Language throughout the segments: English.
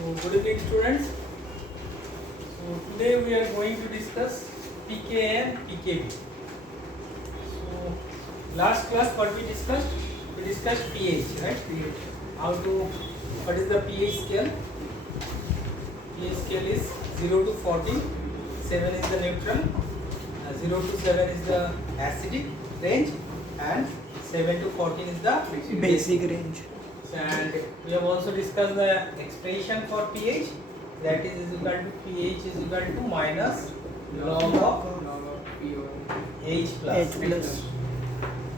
Good evening, students. So today we are going to discuss pKa and pKb. So last class what we discussed? We discussed pH, right? pH. What is the pH scale? pH scale is 0 to 14. 7 is the neutral. 0 to 7 is the acidic range, and 7 to 14 is the basic range. And we have also discussed the expression for pH, that is equal to pH is equal to minus log of H plus. H plus.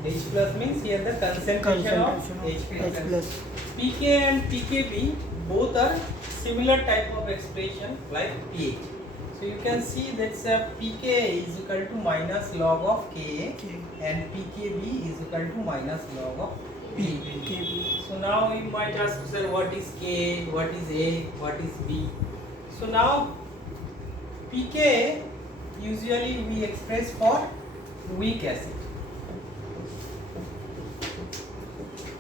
H plus means here the concentration of H plus. pK and pKb both are similar type of expression like pH. So you can see that's pK is equal to minus log of Ka and pKb is equal to minus log of P. So now you might ask, sir, what is K, what is A, what is B? So now pK usually we express for weak acid,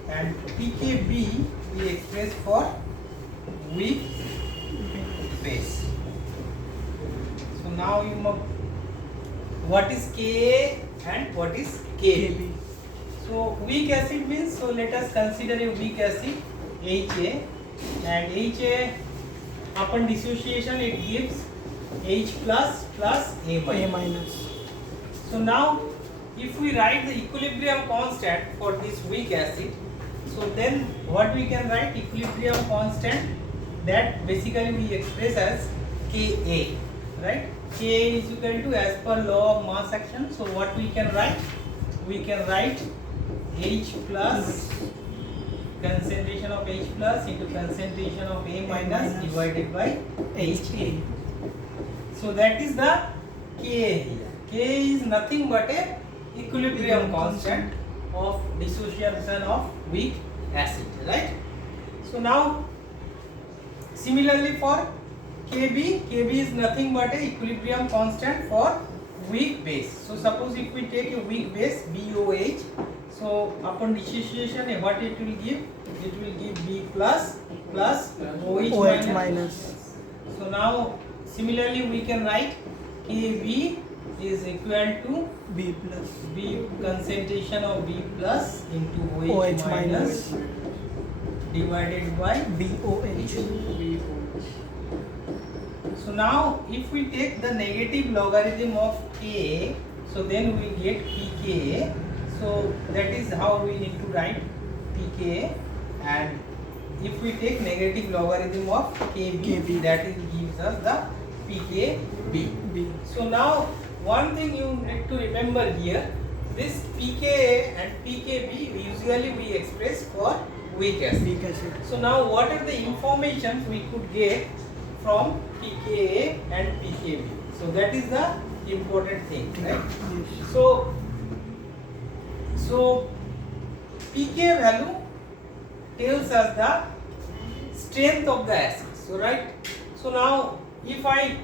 and pKb we express for weak base. So now you know what is Ka and what is Kb. So weak acid means, so let us consider a weak acid HA, and HA upon dissociation it gives H plus plus A minus. So now if we write the equilibrium constant for this weak acid, so then what we can write? Equilibrium constant, that basically we express as Ka, right? Ka is equal to, as per law of mass action, so what we can write? We can write H plus, concentration of H plus into concentration of A minus divided by HA. So that is the Ka here. Ka is nothing but a equilibrium constant of dissociation of weak acid, right? So now similarly for Kb is nothing but a equilibrium constant for weak base. So suppose if we take a weak base BOH, so upon dissociation what it will give? It will give B plus plus OH minus. So now similarly we can write Kb is equal to B plus. B concentration of B plus into OH minus divided by BOH. So now if we take the negative logarithm of K, so then we get pK. So that is how we need to write pK, and if we take negative logarithm of Kb, that is gives us the pKb. So now one thing you need to remember here, this pKa and pKb usually we express for weak acid. So now what are the information we could get from pKa and pKb? So that is the important thing, right? So pK value tells us the strength of the acid. So right. So now if I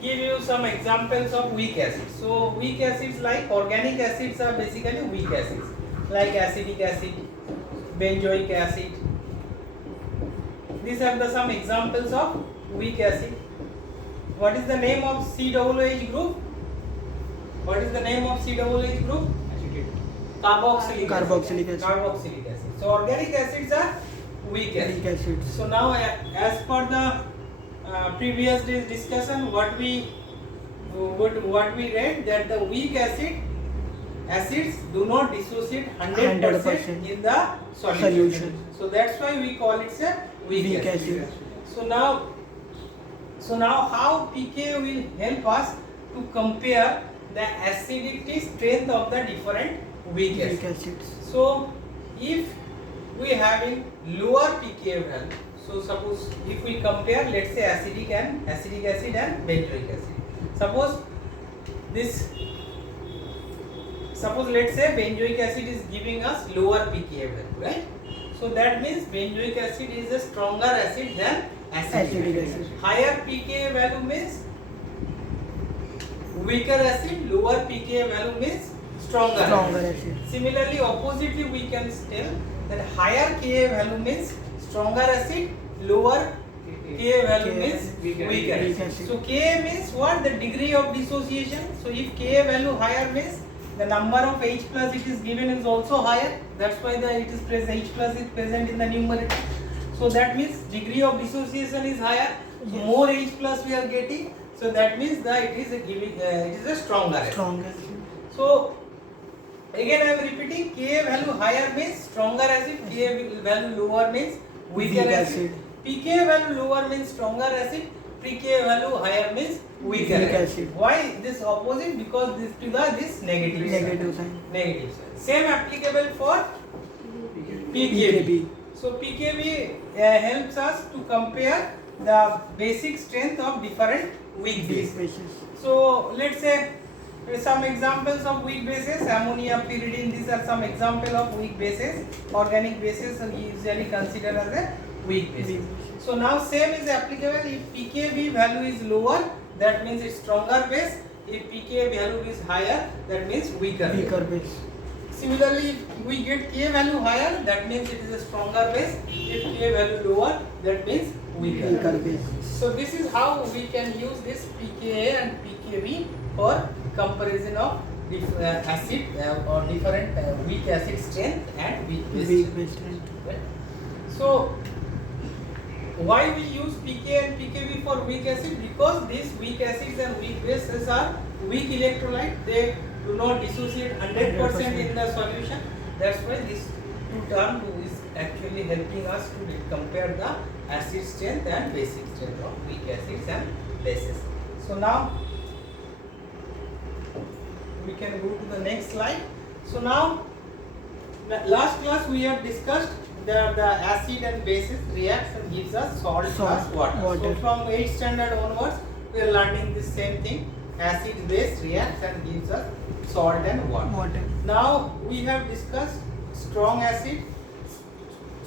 give you some examples of weak acids. So weak acids like organic acids are basically weak acids, like acetic acid, benzoic acid. These are the some examples of weak acid. What is the name of COOH group? What is the name of COOH group? Carboxylic acid. So organic acids are weak acids. So now as per the previous day's discussion, what we read, that the weak acids do not dissociate 100% in the solution. So that's why we call it a weak acid. So now how pK will help us to compare the acidity strength of the different weak acids. So if we having lower pK value, so suppose if we compare, let's say acetic acid and benzoic acid. Suppose let's say benzoic acid is giving us lower pK value, right? So that means benzoic acid is a stronger acid than acetic acid. Higher pK value means weaker acid, lower pK value means stronger acid. Similarly, oppositely we can tell that higher Ka value means stronger acid, lower K value K means value. weak Weak acid. acid. So K means what? The degree of dissociation. So if K value higher means the number of H plus it is given is also higher. That's why it is present. H plus is present in the numerator. So that means degree of dissociation is higher. So Yes. more H plus we are getting. So that means that it is a stronger acid. Strong acid. So again I am repeating, Ka value higher means stronger acid, Ka value lower means weaker Weak acid. acid. PK value lower means stronger acid, pK value higher means weaker Weak acid. acid. Why this opposite? Because this to the this negative sign. Negative sign. Negative sign. Same applicable for pKb. PKB. So pKb helps us to compare the basic strength of different weak Weak bases. bases. So let's say some examples of weak bases, ammonia, pyridine, these are some example of weak bases. Organic bases are usually considered as a weak bases. Weak bases. So now same is applicable. If pKb value is lower, that means it's stronger base. If pK value is higher, that means weaker base. Weaker base. Similarly, if we get K value higher, that means it is a stronger base. If K value lower, that means weaker. Weaker base. So this is how we can use this pKa and pKb for comparison of acid or different weak acid strength and weak base Weak strength. base strength. Right? So why we use pK and pKb for weak acid? Because these weak acids and weak bases are weak electrolyte. They do not dissociate 100% in the solution. That's why this two term is actually helping us to compare the acid strength and basic strength of weak acids and bases. So now we can go to the next slide. So now last class we have discussed the acid and bases reacts and gives us salt plus water. So from 8th standard onwards we are learning the same thing. Acid base reacts and gives us salt and water. Water. Now we have discussed strong acid,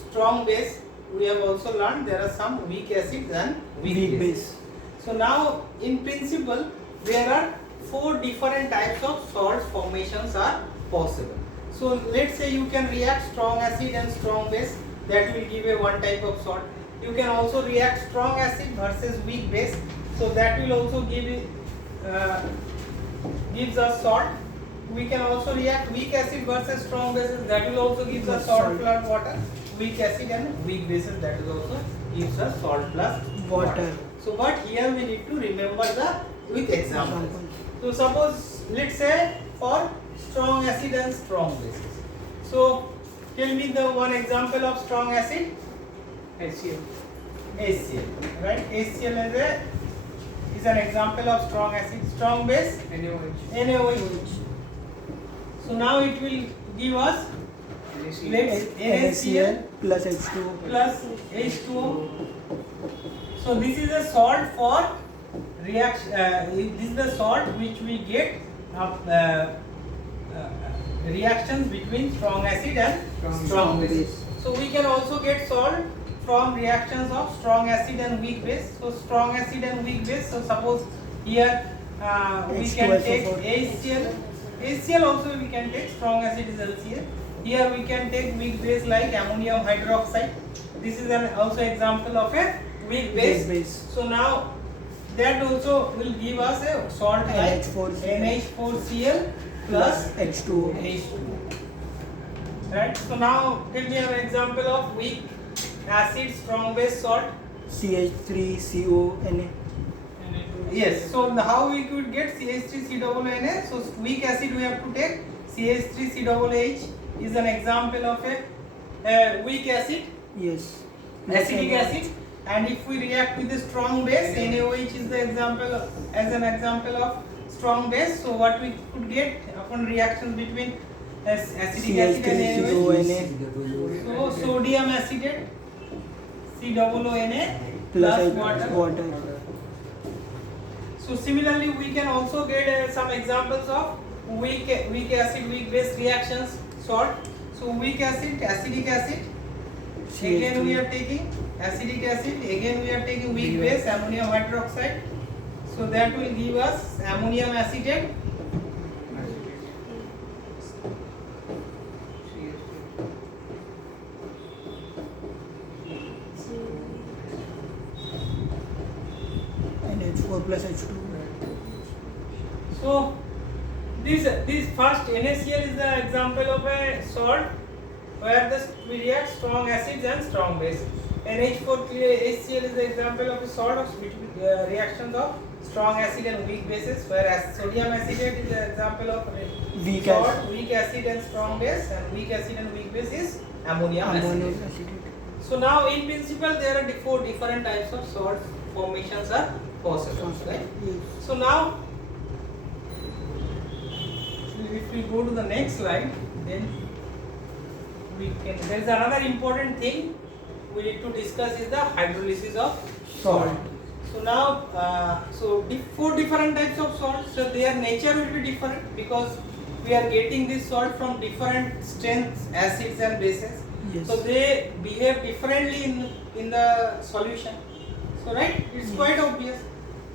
strong base. We have also learned there are some weak acids and weak Weak bases. base. So now in principle there are 4 different types of salts formations are possible. So let's say you can react strong acid and strong base, that will give a one type of salt. You can also react strong acid versus weak base, so that will also gives us salt. We can also react weak acid versus strong bases, that will also gives us salt plus water. Weak acid and weak bases, that is also gives us salt plus Water. So but here we need to remember the with examples. Examples. So suppose let's say for strong acid and strong bases. So tell me the one example of strong acid. HCl. HCl, right? HCl is an example of strong acid. Strong base NaOH. NaOH. So now it will give us let's NaCl plus H2O. plus H2O. So this is a salt for reaction. This is the salt which we get of reactions between strong acid and strong base. So we can also get salt from reactions of strong acid and weak base. So strong acid and weak base. So suppose here we can take HCl. HCl also we can take. Strong acid is HCl. Here we can take weak base like ammonium hydroxide. This is an also example of a weak base. So now that also will give us a salt like NH4Cl plus H2O. H2O. Right. So now tell me an example of weak acid strong base salt. CH3CONa. Yes. So how we could get CH3COONa? So weak acid we have to take CH3COOH is an example of a weak acid. Yes. Acidic acid. And if we react with the strong base, NaOH is the example as an example of strong base. So what we could get upon reactions between acidic acid and NaOH? So sodium acetate, COONa plus water. So similarly, we can also get some examples of weak acid, weak base reactions. Salt. So weak acid, acidic acid. Again we are taking acidic acid. Again we are taking weak base, ammonium hydroxide. So that will give us ammonium acetate. 4 plus H2. So this first NaCl is the example of a salt where we react strong acids and strong base. NH4 HCl is the example of a salt of reactions of strong acid and weak bases, whereas sodium acetate is the example of Weak salt, acid. weak acid and strong base, and weak acid and weak base is ammonium Ammonium acetate. acetate. So now in principle there are four different types of salt formations are possible, right? Yes. So now if we go to the next slide, then we can, there is another important thing we need to discuss is the hydrolysis of salt. Salt. So now four different types of salts, so their nature will be different because we are getting this salt from different strengths, acids and bases. Yes. So they behave differently in the solution. So right, it's quite obvious.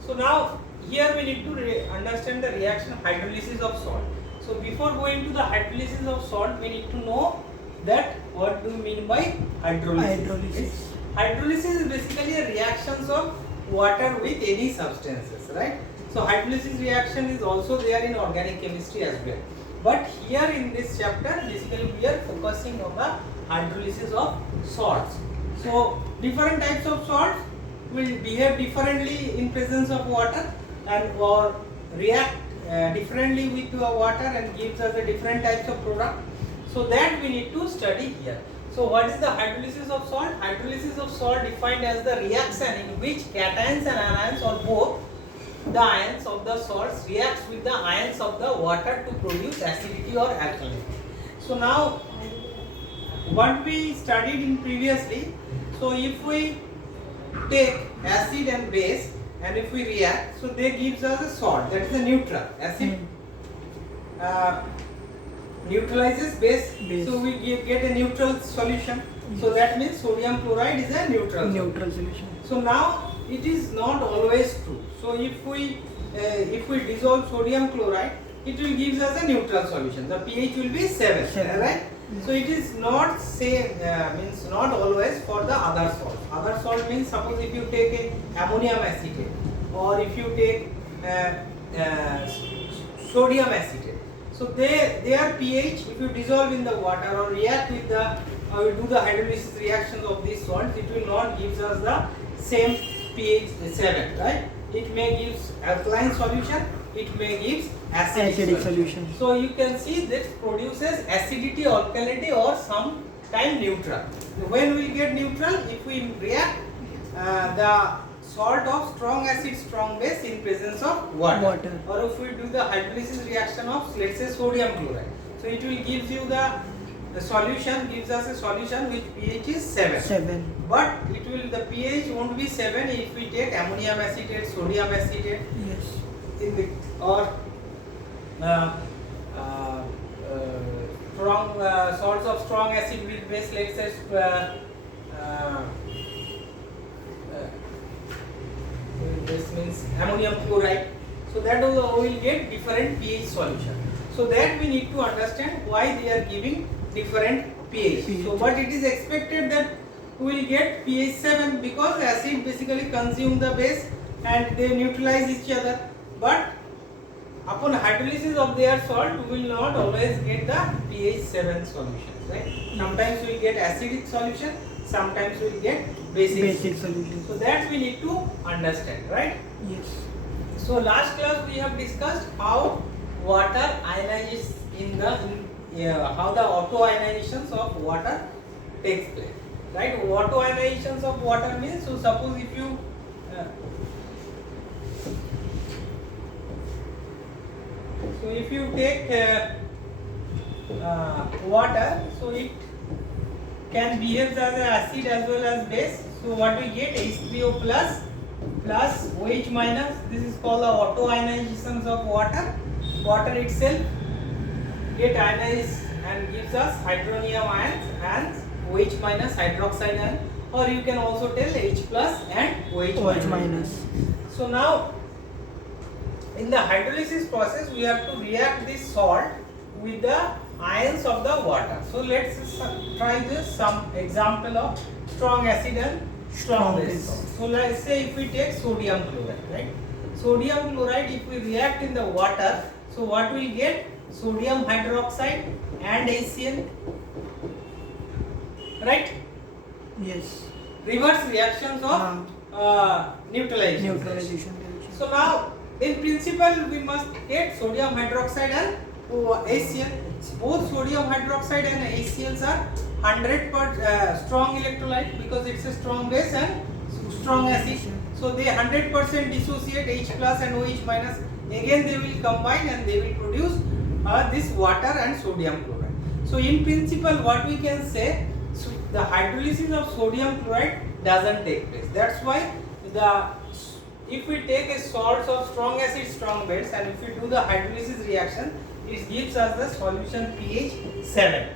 So now here we need to understand the reaction hydrolysis of salt. So before going to the hydrolysis of salt, we need to know that what do you mean by hydrolysis? Hydrolysis. Hydrolysis is basically a reactions of water with any substances, right? So hydrolysis reaction is also there in organic chemistry as well. But here in this chapter, basically we are focusing on the hydrolysis of salts. So different types of salts will behave differently in presence of water and or react differently with the water and gives us a different types of product. So that we need to study here. So what is the hydrolysis of salt? Hydrolysis of salt defined as the reaction in which cations and anions or both the ions of the salts reacts with the ions of the water to produce acidity or alkalinity. So now what we studied in previously, so if we take acid and base and if we react, so they gives us a salt, that is a neutral. Acid neutralizes base, Base. so we get a neutral solution. So that means sodium chloride is a neutral. Neutral solution. So now it is not always true. So if we dissolve sodium chloride, it will gives us a neutral solution. The pH will be 7, 7. right? So it is not same, means not always for the other salt. Other salt means suppose if you take a ammonium acetate or if you take sodium acetate. So their pH, if you dissolve in the water or react with the or do the hydrolysis reactions of these salts, it will not gives us the same pH 7, right? It may gives alkaline solution, it may gives acidic solution. So you can see this produces acidity, alkalinity or sometime neutral. When we get neutral, if we react the salt of strong acid, strong base in presence of water. Or if we do the hydrolysis reaction of, let's say, sodium chloride. So it will gives you the solution, gives us a solution which pH is 7. 7. But it will, the pH won't be 7 if we take ammonium acetate, sodium acetate, Yes. in the, or strong salts of strong acid with base, let's say this means ammonium chloride. So that also we will get different pH solution. So that we need to understand why they are giving different pH. So but it is expected that we will get pH 7 because acid basically consume the base and they neutralize each other. But upon hydrolysis of their salt, we will not always get the pH 7 solutions, right? Sometimes we will get acidic solution, sometimes we will get basic solution. So that we need to understand, right? Yes. So last class we have discussed how water ionizes how the auto ionizations of water takes place, right? Auto ionizations of water means, so suppose if you take water, so it can behave as an acid as well as base. So what we get, H3O plus OH minus. This is called the auto ionizations of water. Water itself get ionized and gives us hydronium ions and OH minus hydroxide ion, or you can also tell H plus and OH minus. So now in the hydrolysis process we have to react this salt with the ions of the water. So let's try this some example of strong acid and strong base. So let's say if we take sodium chloride, right? sodium chloride, if we react in the water, so what we get? Sodium hydroxide and HCl, right? Yes. Reverse reactions of neutralization. Neutralization reaction. So now, in principle, we must get sodium hydroxide and HCl. Both sodium hydroxide and HCl are 100% strong electrolyte because it's a strong base and strong acid. So they 100% dissociate H plus and OH minus. Again, they will combine and they will produce this water and sodium chloride. So in principle, what we can say, so the hydrolysis of sodium chloride doesn't take place. That's why if we take a salt of strong acid, strong base, and if we do the hydrolysis reaction, it gives us the solution pH 7.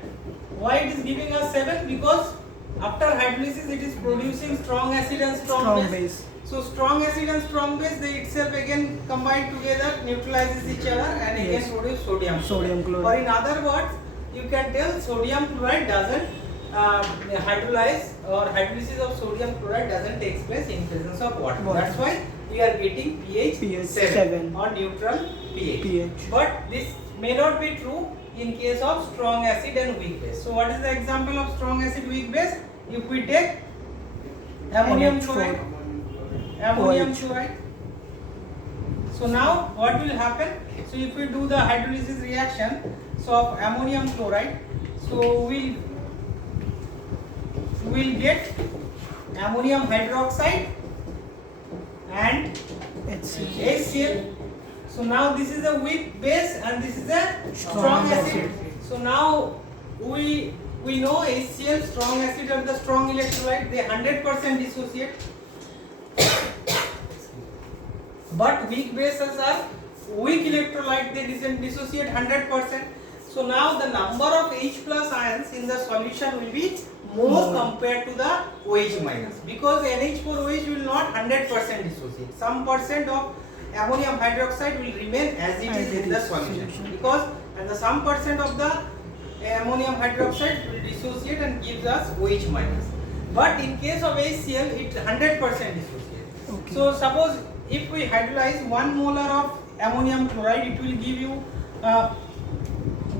Why it is giving us 7? Because after hydrolysis it is producing strong acid and strong base. So strong acid and strong base, they itself again combine together, neutralizes each other and again produce sodium chloride. Or in other words, you can tell sodium chloride doesn't hydrolyze, or hydrolysis of sodium chloride doesn't take place in presence of water. That's why we are getting pH 7 or neutral pH. But this may not be true in case of strong acid and weak base. So what is the example of strong acid weak base? If we take ammonium chloride, so now what will happen? So if we do the hydrolysis reaction, so of ammonium chloride, so we'll get ammonium hydroxide and HCl. So now this is a weak base and this is a strong acid. So now we know HCl, strong acid are the strong electrolyte, they 100% dissociate. But weak bases are weak electrolyte, they dissociate 100%. So now the number of H plus ions in the solution will be more compared to the OH minus, because NH4OH will not 100% dissociate. Some percent of ammonium hydroxide will remain as it is in the solution, because some percent of the ammonium hydroxide will dissociate and gives us OH minus. But in case of HCl, it 100% dissociates. Okay. So suppose if we hydrolyze 1 molar of ammonium chloride, it will give you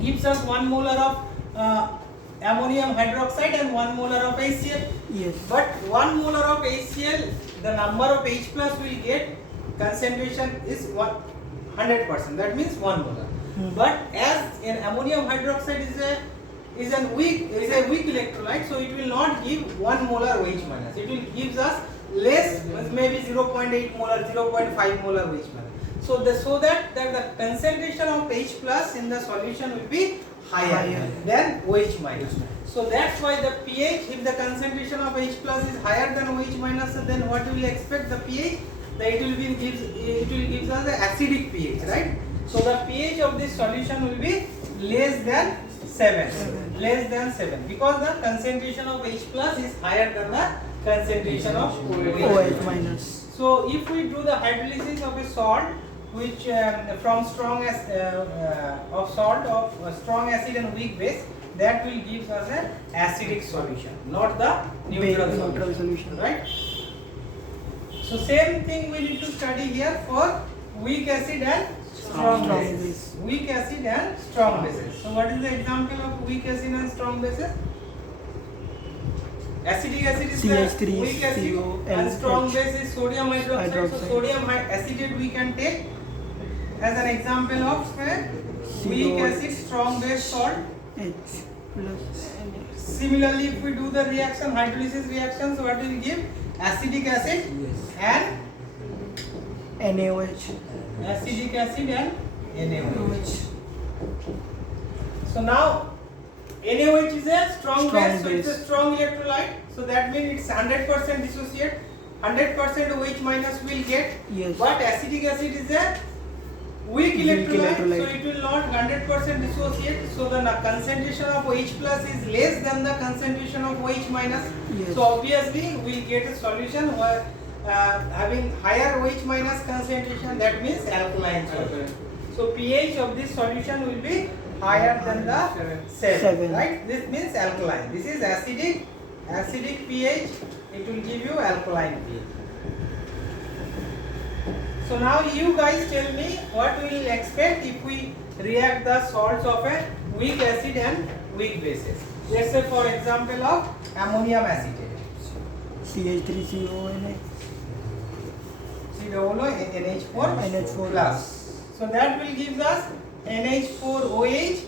gives us 1 molar of ammonium hydroxide and 1 molar of HCl. Yes. But 1 molar of HCl, the number of H plus we get, concentration is 100%. That means 1 molar. But as an ammonium hydroxide is a weak electrolyte, so it will not give 1 molar OH minus. It will gives us less, maybe 0.8 molar, 0.5 molar OH minus. So that the concentration of H plus in the solution will be higher than OH minus. So that's why the pH, if the concentration of H plus is higher than OH minus, then what we will expect the pH? That it will gives us the acidic pH, right? So the pH of this solution will be less than 7, less than 7, because the concentration of H plus is higher than the concentration of OH minus. So if we do the hydrolysis of a salt, which from strong strong acid and weak base, that will give us an acidic solution, not the neutral solution, right? So same thing we need to study here for weak acid and strong bases. Weak acid and strong bases. So what is the example of weak acid and strong bases? Acetic acid is the weak acid and strong base is sodium hydroxide. So sodium acetate we can take as an example of weak acid, strong base salt. H plus. Similarly, if we do the reaction, hydrolysis reaction, so what will give? Acetic acid and NaOH. Acetic acid and NaOH. So now NaOH is a strong base, so it's a strong electrolyte. So that means it's 100% dissociate. 100% OH minus will get. Yes. But acetic acid is a weak electrolyte, so it will not 100% dissociate. So the concentration of OH plus is less than the concentration of OH minus. Yes. So obviously we will get a solution where having higher OH minus concentration, that means alkaline solution. So pH of this solution will be higher than the 7, right? This means alkaline. This is acidic pH, it will give you alkaline pH. So now you guys tell me what we will expect if we react the salts of a weak acid and weak bases. Let's say for example of ammonium acetate. CH3CONA. COOH NH4 plus. So that will give us NH4OH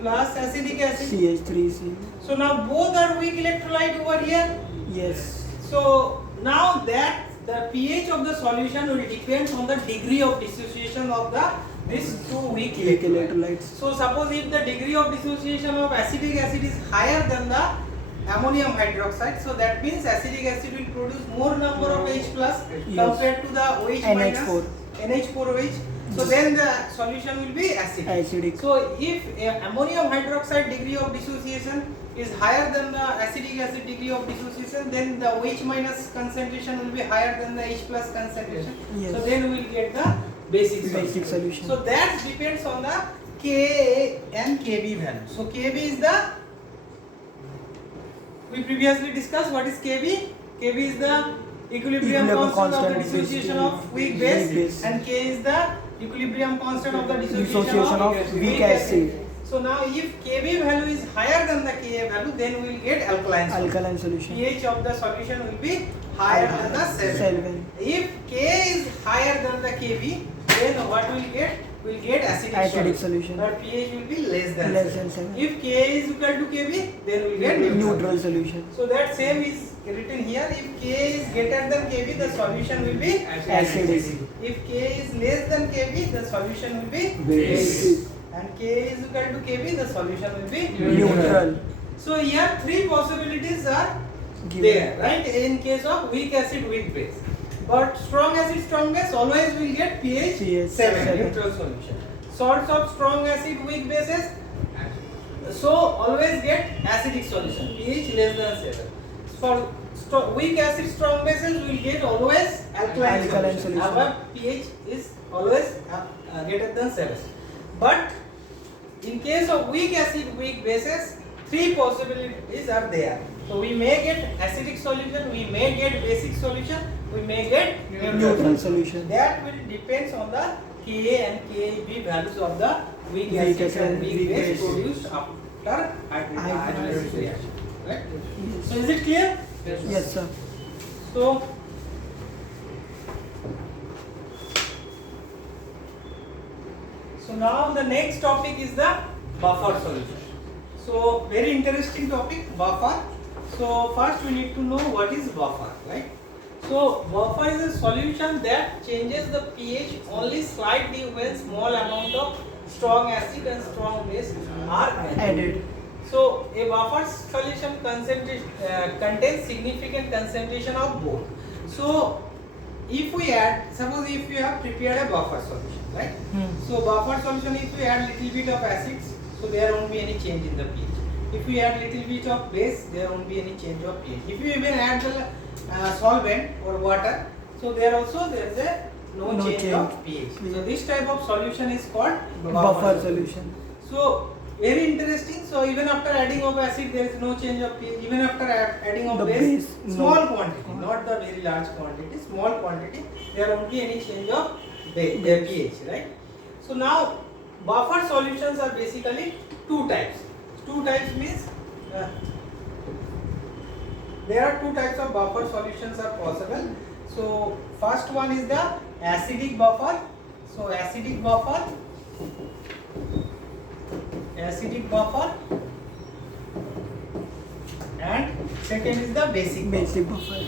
plus acetic acid. CH3C. So now both are weak electrolyte over here. Yes. So now that the pH of the solution will depend on the degree of dissociation of these two weak Weak electrolytes. electrolytes. So suppose if the degree of dissociation of acetic acid is higher than the ammonium hydroxide, so that means acetic acid will produce more number of H plus compared to the OH minus NH4. NH4OH. So then the solution will be acidic. Acidic. So if ammonium hydroxide degree of dissociation is higher than the acetic acid degree of dissociation, then the OH minus concentration will be higher than the H plus concentration. Yes. So then we will get the basic solution. So that depends on the Ka and Kb value. So Kb is we previously discussed what is Kb. Kb is the equilibrium constant of the dissociation of weak base, and K is the equilibrium constant of the dissociation of weak acid. So now if Kb value is higher than the Ka value, then we will get alkaline solution. Alkaline solution. pH of the solution will be higher than the 7. 7. If K is higher than the Kb, then what we will get? We will get acidic solution. But pH will be less than Less 7. than 7. If Ka is equal to Kb, then we will get Neutral solution. So that same is written here. If Ka is greater than Kb, the solution will be Acidic. If Ka is less than Kb, the solution will be Basic. And Ka is equal to Kb, the solution will be Neutral. So here three possibilities are Given. there, right? In case of weak acid, weak base. But strong acid, strong base, always will get pH pH 7, 7. neutral solution. Salts of strong acid, weak bases, so always get acidic solution, pH less than 7. For weak acid, strong bases, we will get always alkaline solution. Our pH is always greater than 7. But in case of weak acid, weak bases, three possibilities are there. So we may get acidic solution, we may get basic solution, we may get Neutral solution. That will depends on the Ka and Kb values of the weak acid and weak base produced after hydrolysis reaction. Right? Yes. So is it clear? Yes, sir. So now the next topic is the buffer solution. So very interesting topic, buffer. So first we need to know what is buffer, right? So buffer is a solution that changes the pH only slightly when small amount of strong acid and strong base are added. So a buffer solution contains significant concentration of both. So if we add, suppose if we have prepared a buffer solution, right? So buffer solution, if we add little bit of acids, so there won't be any change in the pH. If we add little bit of base, there won't be any change of pH. If you even add the solvent or water, so there is a no change of pH. So this type of solution is called Buffer solution. So very interesting. So even after adding of acid, there is no change of pH. Even after adding of The base, base, small no. quantity, not the very large quantity, small quantity, there won't be any change of their pH, right? So now buffer solutions are basically two types. Two types means there are two types of buffer solutions are possible. So first one is the acidic buffer. So acidic buffer, and second is the basic Buffer.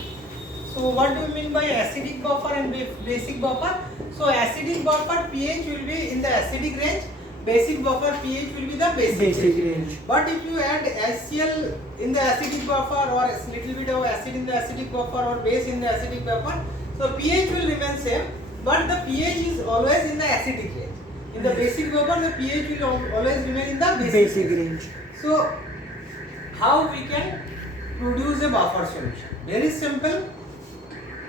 So what do you mean by acidic buffer and basic buffer? So acidic buffer pH will be in the acidic range, basic buffer pH will be the basic range. But if you add HCl in the acidic buffer or a little bit of acid in the acidic buffer or base in the acidic buffer, so pH will remain same, but the pH is always in the acidic range. In the basic buffer, the pH will always remain in the basic range. So how we can produce a buffer solution? Very simple.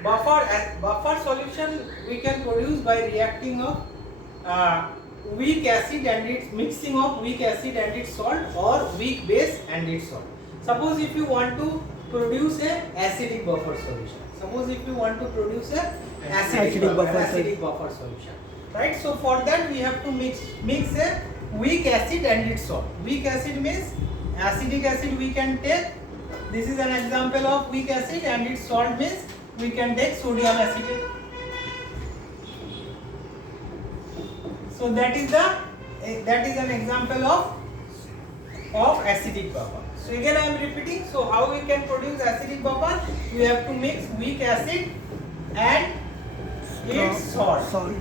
Buffer solution we can produce by reacting of weak acid and its mixing of weak acid and its salt, or weak base and its salt. Suppose if you want to produce a acidic buffer solution. Suppose if you want to produce a Acidic acidic buffer buffer solution, right? So for that we have to mix a weak acid and its salt. Weak acid means acidic acid we can take. This is an example of weak acid, and its salt means we can take sodium acetate. So that is an example of acidic buffer. So again I am repeating. So how we can produce acidic buffer? We have to mix weak acid and its salt.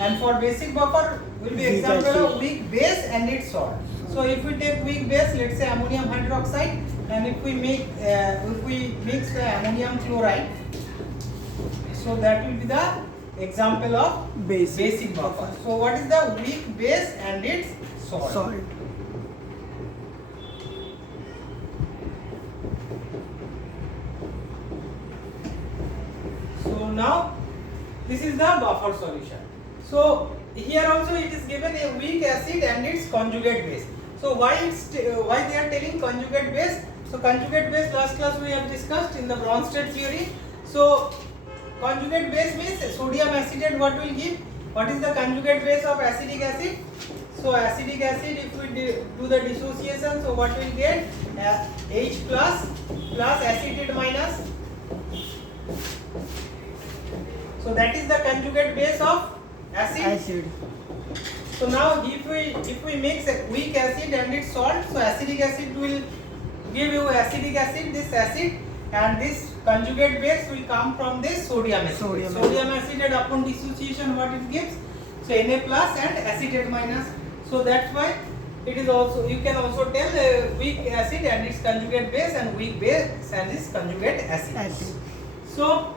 And for basic buffer will be Weak example acid. of weak base and its salt. So if we take weak base, let's say ammonium hydroxide, and if we mix the ammonium chloride, so that will be the example of basic buffer. So what is the weak base and its salt? So now this is the buffer solution. So here also it is given a weak acid and its conjugate base. So why they are telling conjugate base? So conjugate base last class we have discussed in the Bronsted theory. So conjugate base means sodium acetate. What will give? What is the conjugate base of acetic acid? So acetic acid, if we do the dissociation, so what will get? H plus acetate minus. So that is the conjugate base of acid. So now if we mix a weak acid and its salt, so acetic acid will give you acetic acid, this acid, and this conjugate base will come from this sodium acetate. Sodium acetate upon dissociation, what it gives? So Na plus and acetate minus. So that's why it is also, you can also tell weak acid and its conjugate base, and weak base and its conjugate acid. So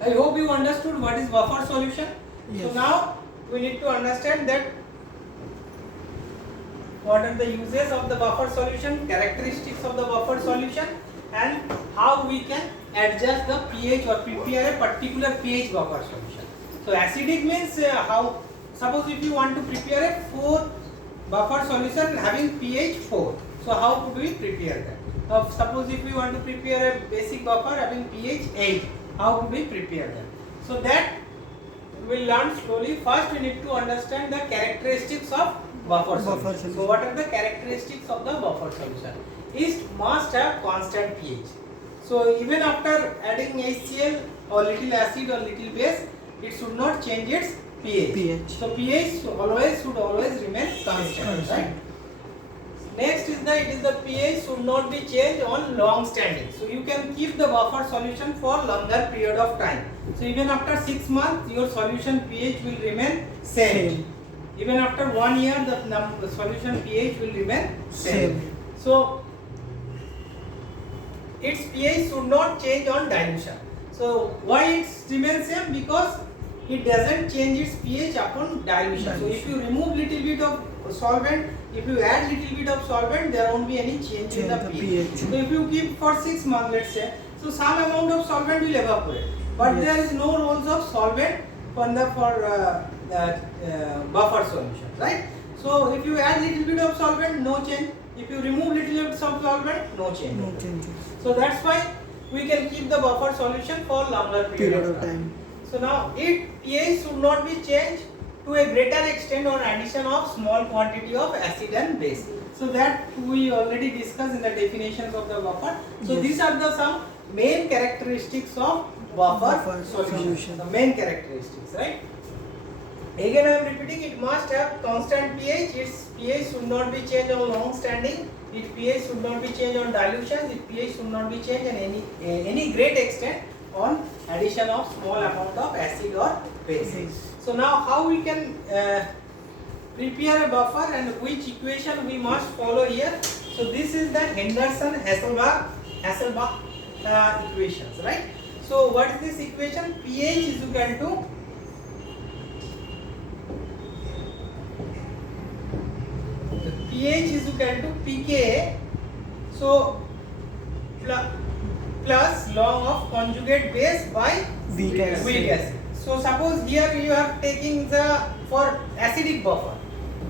I hope you understood what is buffer solution. Yes. So now we need to understand that what are the uses of the buffer solution, characteristics of the buffer solution, and how we can adjust the pH or prepare a particular pH buffer solution. So acidic means how, suppose if you want to prepare a 4 buffer solution having pH 4, so how could we prepare that? Suppose if we want to prepare a basic buffer having pH 8, how could we prepare that? So that we will learn slowly. First we need to understand the characteristics of buffer solution. So what are the characteristics of the buffer solution? It must have constant pH. So even after adding HCl or little acid or little base, it should not change its pH. So pH should always remain constant, right? Next is the pH should not be changed on long standing. So you can keep the buffer solution for longer period of time. So even after 6 months, your solution pH will remain same. Even after 1 year, the solution pH will remain same. So its pH should not change on dilution. So why it remains same? Because it doesn't change its pH upon dilution. So if you remove little bit of solvent, if you add little bit of solvent, there won't be any change in the pH. So if you keep for 6 months, let's say, so some amount of solvent will evaporate, but there is no roles of solvent for buffer solution, right? So if you add little bit of solvent, no change. If you remove little bit of solvent, no change. So that's why we can keep the buffer solution for longer period of time. So now pH should not be changed to a greater extent on addition of small quantity of acid and base. So that we already discussed in the definitions of the buffer. So these are the some main characteristics of buffer solution. The main characteristics, right? Again I am repeating, it must have constant pH. Its pH should not be changed on long standing. Its pH should not be changed on dilution. Its pH should not be changed in any great extent on addition of small amount of acid or base. So now how we can prepare a buffer and which equation we must follow here. So this is the Henderson-Hasselbalch equations, right? So what is this equation? pH is equal to pKa, so plus log of conjugate base by weak acid. So suppose here you are taking for acidic buffer.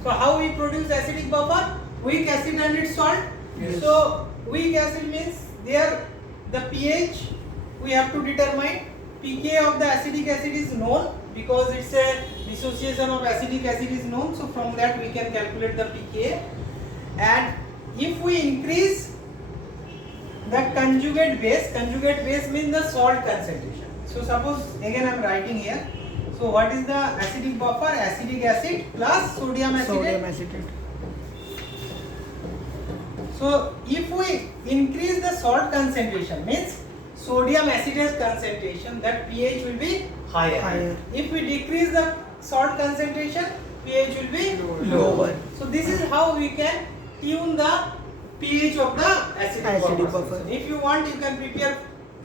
So how we produce acidic buffer? Weak acid and its salt. Yes. So weak acid means there the pH we have to determine. pK of the acetic acid is known because it's a dissociation of acetic acid is known. So from that we can calculate the pK. And if we increase the conjugate base means the salt concentration. So suppose again I am writing here. So what is the acidic buffer? Acetic acid plus sodium Sodium acetate. acetate. So if we increase the salt concentration means sodium acetate concentration, that pH will be higher. Higher. If we decrease the salt concentration, pH will be Lower. So this is how we can tune the pH of the acidic Acidic buffer. buffer. solution. If you want, you can prepare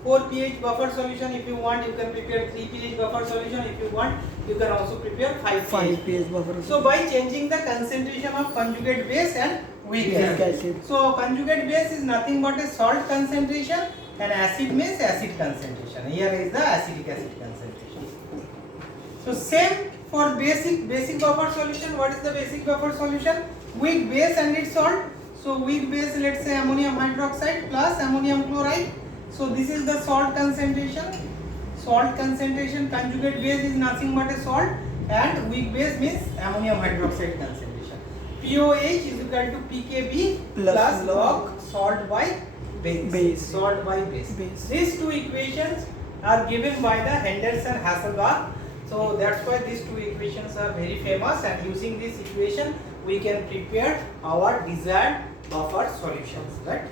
4 pH buffer solution. If you want, you can prepare 3 pH buffer solution. If you want, you can also prepare 5 5 pH buffer. So by changing the concentration of conjugate base and weak Weak acid. acid. So conjugate base is nothing but a salt concentration and acid means acid concentration. Here is the acetic acid concentration. So same for basic buffer solution. What is the basic buffer solution? Weak base and its salt. So weak base, let's say ammonium hydroxide plus ammonium chloride. So this is the salt concentration. Salt concentration, conjugate base is nothing but a salt and weak base means ammonium hydroxide concentration. POH is equal to pKb plus log salt by base. Salt by base. These two equations are given by the Henderson-Hasselbalch. So that's why these two equations are very famous, and using this equation we can prepare our desired buffer solutions, right?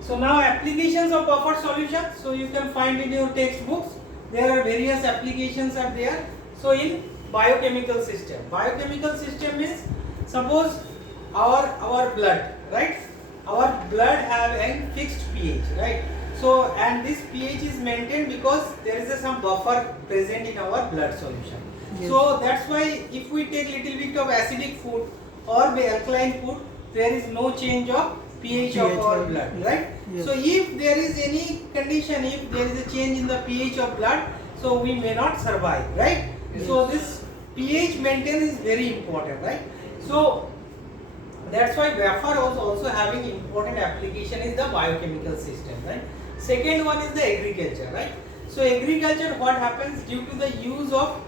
So now applications of buffer solutions. So you can find in your textbooks. There are various applications are there. So in biochemical system means suppose our blood, right? Our blood have a fixed pH, right? So and this pH is maintained because there is some buffer present in our blood solution. Yes. So that's why if we take little bit of acidic food or alkaline food, there is no change of pH of our value. blood, right? Yes. So if there is any condition, if there is a change in the pH of blood, so we may not survive, right? Yes. So this pH maintenance is very important, right? So that's why buffer was also having important application in the biochemical system, right? Second one is the agriculture, right? So agriculture, what happens due to the use of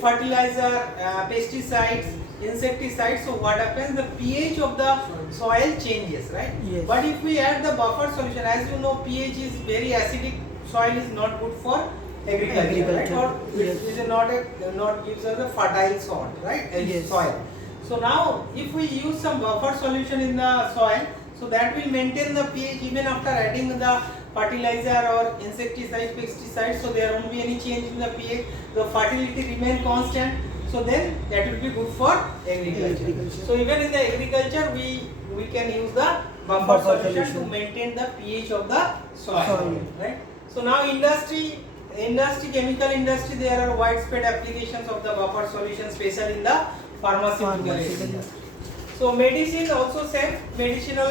fertilizer, pesticides, insecticides, so what happens, the pH of the soil changes, right? Yes. But if we add the buffer solution, as you know, pH is very acidic, soil is not good for agriculture, right? Or Yes. it is not gives us a fertile soil, right? Yes. Soil. So now if we use some buffer solution in the soil, so that will maintain the pH even after adding the fertilizer or insecticide, pesticide, so there won't be any change in the pH, the fertility remain constant, so then that will be good for agriculture. So even in the agriculture we can use the buffer solution to solution. maintain the pH of the soil, Soil. right? So now chemical industry, there are widespread applications of the buffer solution, especially in the pharmaceutical area. So medicine also same, medicinal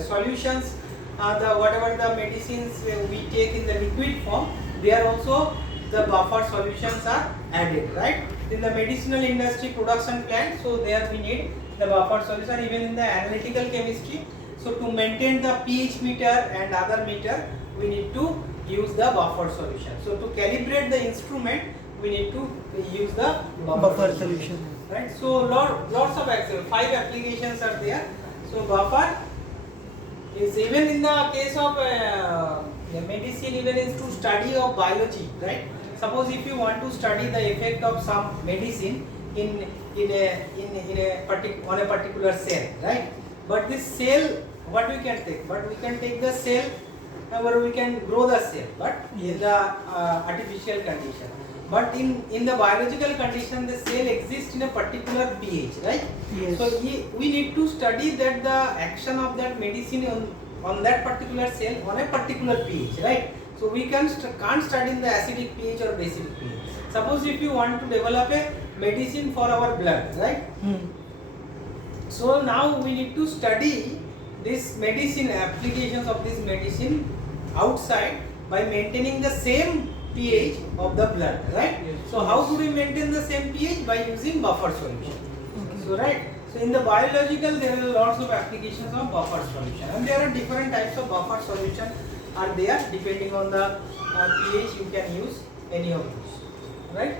solutions, whatever the medicines we take in the liquid form, there also the buffer solutions are added, right? In the medicinal industry production plant, so there we need the buffer solution. Even in the analytical chemistry, so to maintain the pH meter and other meter, we need to use the buffer solution. So to calibrate the instrument, we need to use the Buffer solution. right? So lots of 5 applications are there. So buffer is even in the case of the medicine, even is to study of biology, right? Suppose if you want to study the effect of some medicine on a particular cell, right? But this cell, what we can take? But we can take the cell, or we can grow the cell, but in the artificial condition. But in the biological condition, the cell exists in a particular pH, right? Yes. So we need to study that the action of that medicine on that particular cell on a particular pH, right? So we can't study in the acidic pH or basic pH. Suppose if you want to develop a medicine for our blood, right? So now we need to study this medicine, applications of this medicine outside by maintaining the same pH of the blood, right? Yes. So how could we maintain the same pH? By using buffer solution. So right. So in the biological there are lots of applications of buffer solution, and there are different types of buffer solution are there depending on the pH. You can use any of those, right?